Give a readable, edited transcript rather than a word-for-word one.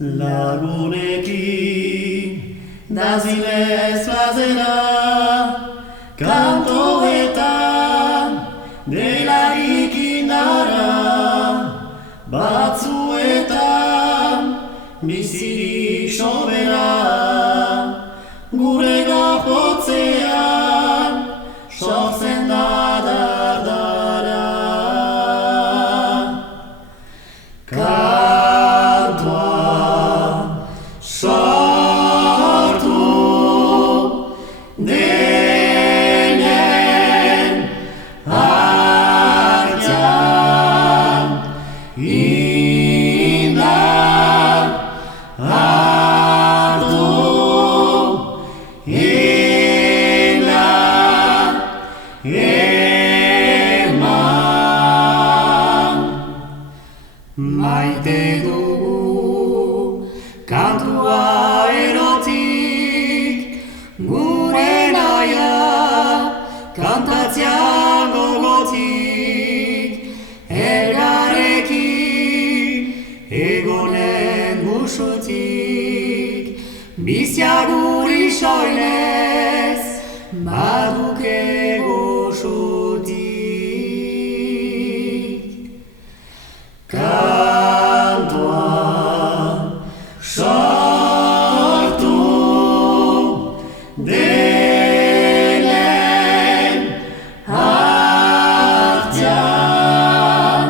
Lagunekin dazinez bazera, kantoetan delarik indara, batzuetan bizirik sobera, gure gorputzean sortzen da dardara. Kantua sortu denen artean, indar hartu indar eman. Maite dugu kantua erotik, gure naia kantatzea gogotik, elgarrekin egonen gusutik, bizia guri soilez baduke gozutik. Kantua sortu denen artean,